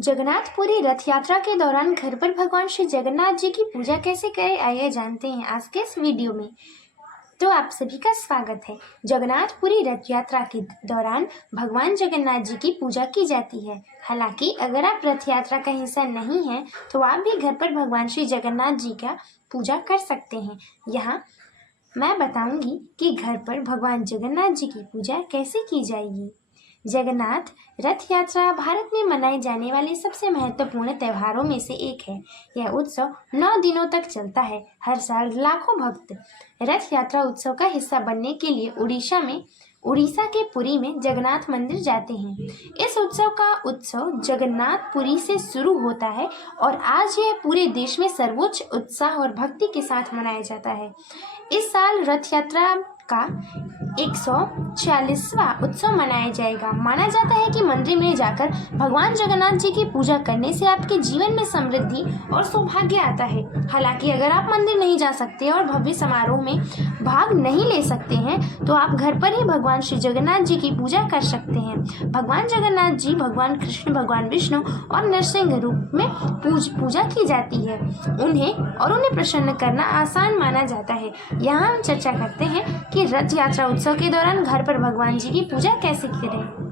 जगन्नाथपुरी रथ यात्रा के दौरान घर पर भगवान श्री जगन्नाथ जी की पूजा कैसे करें, आइए जानते हैं आज के इस वीडियो में। तो आप सभी का स्वागत है। जगन्नाथपुरी रथ यात्रा के दौरान भगवान जगन्नाथ जी की पूजा की जाती है। हालांकि अगर आप रथ यात्रा का हिस्सा नहीं हैं तो आप भी घर पर भगवान श्री जगन्नाथ जी का पूजा कर सकते हैं। यहाँ मैं बताऊंगी कि घर पर भगवान जगन्नाथ जी की पूजा कैसे की जाएगी। जगन्नाथ रथ यात्रा भारत में मनाए जाने वाले सबसे महत्वपूर्ण त्योहारों में से एक है। यह उत्सव 9 दिनों तक चलता है। हर साल लाखों भक्त रथ यात्रा उत्सव का हिस्सा बनने के लिए उड़ीसा के पुरी में जगन्नाथ मंदिर जाते हैं। इस उत्सव जगन्नाथपुरी से शुरू होता है और आज यह पूरे देश में सर्वोच्च उत्साह और भक्ति के साथ मनाया जाता है। इस साल रथ यात्रा का 140वां उत्सव मनाया जाएगा। माना जाता है कि मंदिर में जाकर भगवान जगन्नाथ जी की पूजा करने से आपके जीवन में समृद्धि और सौभाग्य आता है। हालांकि अगर आप मंदिर नहीं जा सकते और भव्य समारोह में भाग नहीं ले सकते हैं तो आप घर पर ही भगवान श्री जगन्नाथ जी की पूजा कर सकते हैं। भगवान जगन्नाथ जी भगवान कृष्ण, भगवान विष्णु और नरसिंह रूप में पूजा की जाती है। उन्हें प्रसन्न करना आसान माना जाता है। यहाँ हम चर्चा करते हैं कि रथ यात्रा उत्सव के दौरान घर पर भगवान जी की पूजा कैसे करें।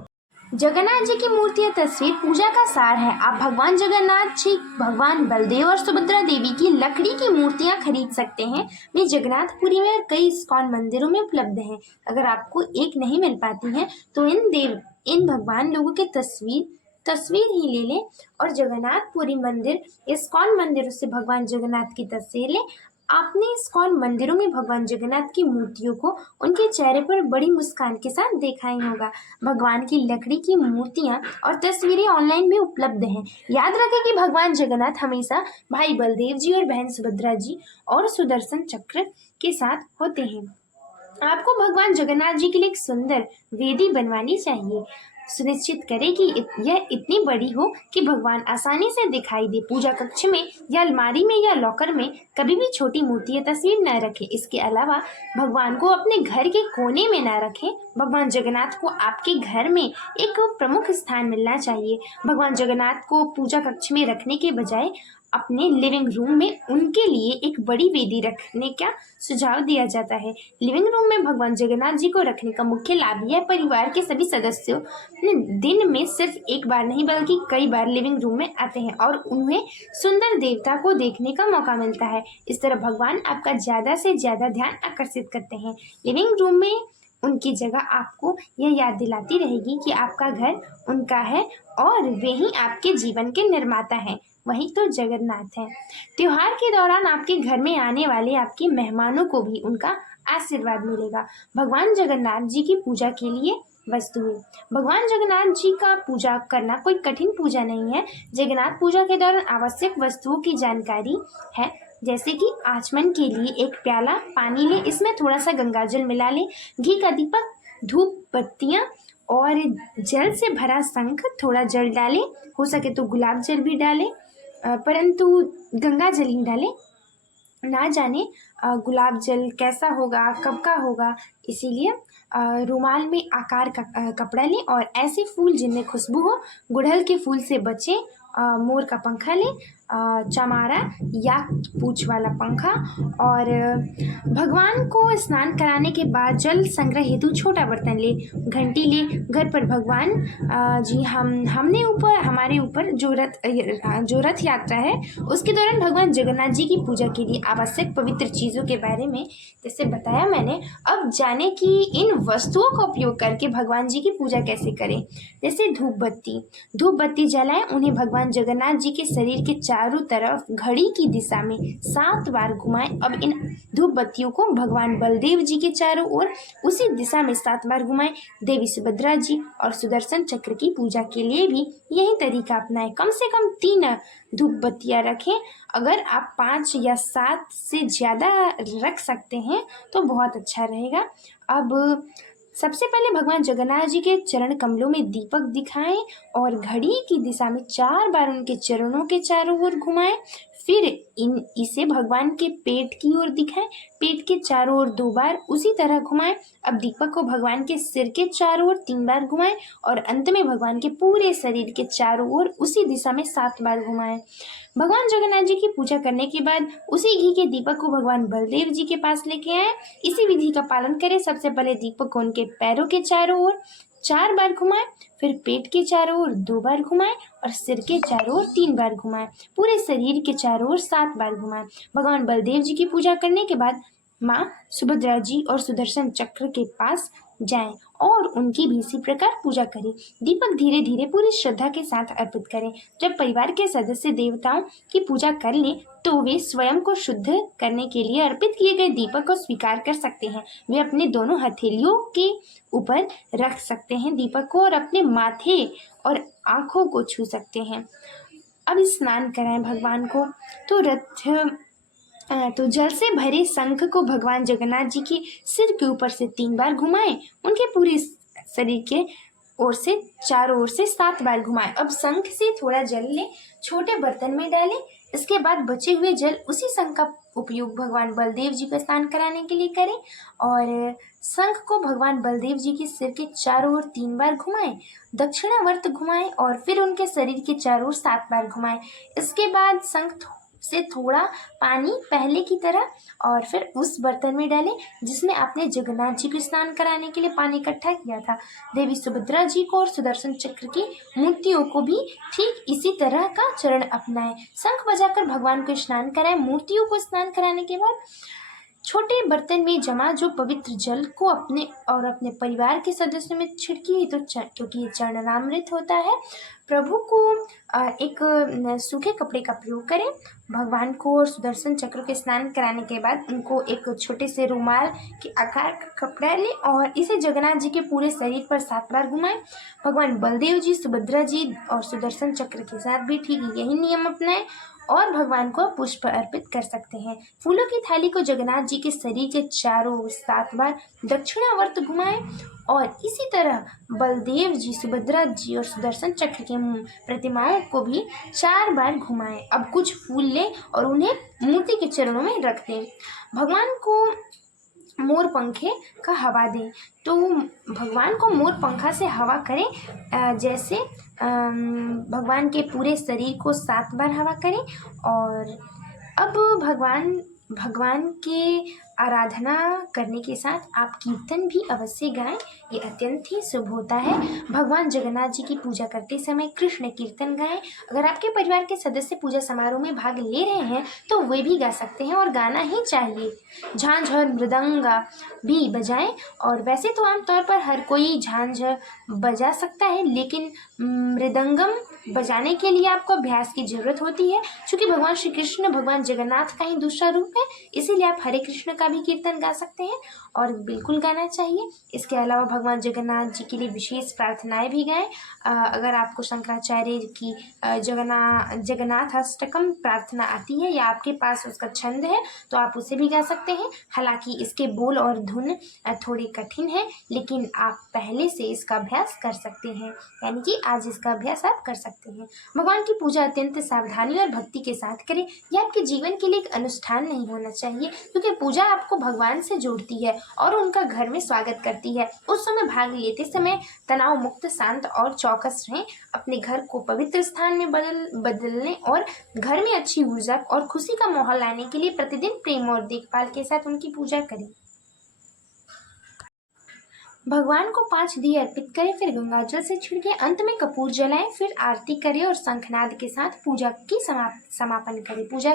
जगन्नाथ जी की मूर्ति या तस्वीर पूजा का सार है। आप भगवान जगन्नाथ जी, भगवान बलदेव और सुभद्रा देवी की लकड़ी की मूर्तियां खरीद सकते हैं। वे जगन्नाथपुरी में कई इस्कॉन मंदिरों में उपलब्ध हैं। अगर आपको एक नहीं मिल पाती है तो इन भगवान लोगों की तस्वीर ही ले लें और जगन्नाथपुरी मंदिर, इस्कॉन मंदिरों से भगवान जगन्नाथ की तस्वीर लें। आपने इस्कॉन मंदिरों में भगवान जगन्नाथ की मूर्तियों को उनके चेहरे पर बड़ी मुस्कान के साथ देखा ही होगा। भगवान की लकड़ी की मूर्तियां और तस्वीरें ऑनलाइन भी उपलब्ध हैं। याद रखें कि भगवान जगन्नाथ हमेशा भाई बलदेव जी और बहन सुभद्रा जी और सुदर्शन चक्र के साथ होते हैं। आपको भगवान जगन्नाथ जी के लिए एक सुंदर वेदी बनवानी चाहिए। सुनिश्चित करें कि यह इतनी बड़ी हो कि भगवान आसानी से दिखाई दे। पूजा कक्ष में या अलमारी में या लॉकर में कभी भी छोटी मूर्ति या तस्वीर न रखें। इसके अलावा भगवान को अपने घर के कोने में न रखें। भगवान जगन्नाथ को आपके घर में एक प्रमुख स्थान मिलना चाहिए। भगवान जगन्नाथ को पूजा कक्ष में रखने के बजाय अपने लिविंग रूम में उनके लिए एक बड़ी वेदी रखने का सुझाव दिया जाता है। लिविंग रूम में भगवान जगन्नाथ जी को रखने का मुख्य लाभ यह परिवार के सभी सदस्यों दिन में सिर्फ एक बार नहीं बल्कि कई बार लिविंग रूम में आते हैं और उन्हें सुंदर देवता को देखने का मौका मिलता है। इस तरह भगवान आपका ज्यादा से ज्यादा ध्यान आकर्षित करते हैं। लिविंग रूम में उनकी जगह आपको यह याद दिलाती रहेगी कि आपका घर उनका है और वे ही आपके जीवन के निर्माता हैं। वही तो जगन्नाथ है। त्योहार के दौरान आपके घर में आने वाले आपके मेहमानों को भी उनका आशीर्वाद मिलेगा। भगवान जगन्नाथ जी की पूजा के लिए वस्तुएं। भगवान जगन्नाथ जी का पूजा करना कोई कठिन पूजा नहीं है। जगन्नाथ पूजा के दौरान आवश्यक वस्तुओं की जानकारी है, जैसे कि आचमन के लिए एक प्याला पानी लें, इसमें थोड़ा सा गंगाजल मिला लें, घी का दीपक, धूप बत्तियां और जल से भरा शंख, थोड़ा जल डालें, हो सके तो गुलाब जल भी डालें, परंतु गंगा जल ही डालें। ना जाने गुलाब जल कैसा होगा, कब का होगा, इसीलिए रुमाल में आकार का कपड़ा लें और ऐसे फूल जिनमें खुशबू हो। गुड़हल के फूल से बचें। मोर का पंखा लें, चमारा या पूंछ वाला पंखा। और भगवान को स्नान कराने के बाद जल संग्रह हेतु छोटा बर्तन ले, घंटी ले। घर पर भगवान जी हमारे ऊपर जो रथ यात्रा है उसके दौरान भगवान जगन्नाथ जी की पूजा के लिए आवश्यक पवित्र चीज़ों के बारे में जैसे बताया मैंने। अब जाने कि इन वस्तुओं का उपयोग करके भगवान जी की पूजा कैसे करें। जैसे धूप बत्ती जलाएं, उन्हें भगवान जगन्नाथ जी के शरीर के चारों तरफ घड़ी की दिशा में 7 बार घुमाएं। अब इन धूप बत्तियों को भगवान बलदेव जी के चारों ओर उसी दिशा में 7 बार घुमाएं। देवी सुभद्रा जी और सुदर्शन चक्र की पूजा के लिए भी यही तरीका अपनाएं। कम से कम 3 धूप बत्तियां रखें। अगर आप 5 या 7 से ज़्यादा रख सकते हैं तो बहुत अच्छा रहेगा। अब सबसे पहले भगवान जगन्नाथ जी के चरण कमलों में दीपक दिखाएं और घड़ी की दिशा में 4 बार उनके चरणों के चारों ओर घुमाएं। फिर इसे भगवान के पेट की ओर दिखाएं, पेट के चारों ओर 2 बार उसी तरह घुमाएं। अब दीपक को भगवान के सिर के चारों ओर 3 बार घुमाएं और अंत में भगवान के पूरे शरीर के चारों ओर उसी दिशा में 7 बार घुमाएं। भगवान जगन्नाथ जी की पूजा करने के बाद उसी घी के दीपक को भगवान बलदेव जी के पास लेके आए। इसी विधि का पालन करें। सबसे पहले दीपक को उनके पैरों के चारों ओर 4 बार घुमाएं, फिर पेट के चारों ओर 2 बार घुमाएं और सिर के चारों ओर 3 बार घुमाएं। पूरे शरीर के चारों ओर 7 बार घुमाएं। भगवान बलदेव जी की पूजा करने के बाद माँ सुभद्रा जी और सुदर्शन चक्र के पास जाएं और उनकी भी इसी प्रकार पूजा करें। दीपक धीरे धीरे पूरी श्रद्धा के साथ अर्पित करें। जब परिवार के सदस्य देवताओं की पूजा कर लें तो वे स्वयं को शुद्ध करने के लिए अर्पित किए गए दीपक को स्वीकार कर सकते हैं। वे अपने दोनों हथेलियों के ऊपर रख सकते हैं दीपक को और अपने माथे और आँखों को छू सकते हैं। अब स्नान कराएं भगवान को। तो जल से भरे शंख को भगवान जगन्नाथ जी के सिर के ऊपर से 3 बार घुमाएं। उनके पूरे शरीर के ओर से चारों ओर से 7 बार घुमाएं। अब शंख से थोड़ा जल लें, छोटे बर्तन में डालें। इसके बाद बचे हुए जल उसी शंख का उपयोग भगवान बलदेव जी को स्नान कराने के लिए करें और शंख को भगवान बलदेव जी के सिर के चारों ओर 3 बार घुमाएं, दक्षिणावर्त घुमाएं और फिर उनके शरीर के चारों ओर 7 बार घुमाएं। इसके बाद शंख से थोड़ा पानी पहले की तरह और फिर उस बर्तन में डालें जिसमें आपने जगन्नाथ जी को स्नान कराने के लिए पानी इकट्ठा किया था। देवी सुभद्रा जी को और सुदर्शन चक्र की मूर्तियों को भी ठीक इसी तरह का चरण अपनाएं। शंख बजाकर भगवान को स्नान कराएं। मूर्तियों को स्नान कराने के बाद छोटे बर्तन में जमा जो पवित्र जल को अपने और अपने परिवार के सदस्यों में छिड़किए तो क्योंकि ये चरणामृत होता है। प्रभु को एक सूखे कपड़े का प्रयोग करें। भगवान को और सुदर्शन चक्र के स्नान कराने के बाद उनको एक छोटे से रुमाल के आकार का कपड़ा लें और इसे जगन्नाथ जी के पूरे शरीर पर 7 बार घुमाएं। भगवान बलदेव जी, सुभद्रा जी और सुदर्शन चक्र के साथ भी ठीक यही नियम अपनाएं और भगवान को पुष्प अर्पित कर सकते हैं। फूलों की थाली को जगन्नाथ जी के शरीर के चारों ओर 7 बार दक्षिणावर्त घुमाएं और इसी तरह बलदेव जी, सुभद्रा जी और सुदर्शन चक्र के प्रतिमाओं को भी 4 बार घुमाएं। अब कुछ फूल लें और उन्हें मूर्ति के चरणों में रख दें। भगवान को मोर पंखे का हवा दें। तो भगवान को मोर पंखा से हवा करें। जैसे भगवान के पूरे शरीर को 7 बार हवा करें और अब भगवान के आराधना करने के साथ आप कीर्तन भी अवश्य गाएं। ये अत्यंत ही शुभ होता है। भगवान जगन्नाथ जी की पूजा करते समय कृष्ण कीर्तन गाएं। अगर आपके परिवार के सदस्य पूजा समारोह में भाग ले रहे हैं तो वे भी गा सकते हैं और गाना ही चाहिए। झांझ और मृदंगा भी बजाएं। और वैसे तो आमतौर पर हर कोई झांझ बजा सकता है, लेकिन मृदंगम बजाने के लिए आपको अभ्यास की जरूरत होती है। क्योंकि भगवान श्री कृष्ण भगवान जगन्नाथ का ही दूसरा रूप है, इसीलिए आप हरे कृष्ण का भी कीर्तन गा सकते हैं और बिल्कुल गाना चाहिए। इसके अलावा भगवान जगन्नाथ जी के लिए विशेष प्रार्थनाएं भी गाएं। अगर आपको शंकराचार्य की जगन्नाथ अष्टकम प्रार्थना आती है या आपके पास उसका छंद है तो आप उसे भी गा सकते हैं। हालांकि इसके बोल और धुन थोड़ी कठिन है, लेकिन आप पहले से इसका अभ्यास कर सकते हैं, यानी कि आज इसका अभ्यास आप कर सकते हैं। भगवान की पूजा अत्यंत सावधानी और भक्ति के साथ करें। यह आपके जीवन के लिए एक अनुष्ठान नहीं होना चाहिए, क्योंकि पूजा आपको भगवान से जोड़ती है और उनका घर में स्वागत करती है। उस समय भाग लेते समय तनाव मुक्त, शांत और चौकस रहें। अपने घर को पवित्र स्थान में बदलने और घर में अच्छी ऊर्जा और खुशी का माहौल लाने के लिए प्रतिदिन प्रेम और देखभाल के साथ उनकी पूजा करें। भगवान को 5 दिए अर्पित करें, फिर गंगाजल से छिड़के, अंत में कपूर जलाएं, फिर आरती करें और शंखनाद के साथ पूजा की समापन करें। पूजा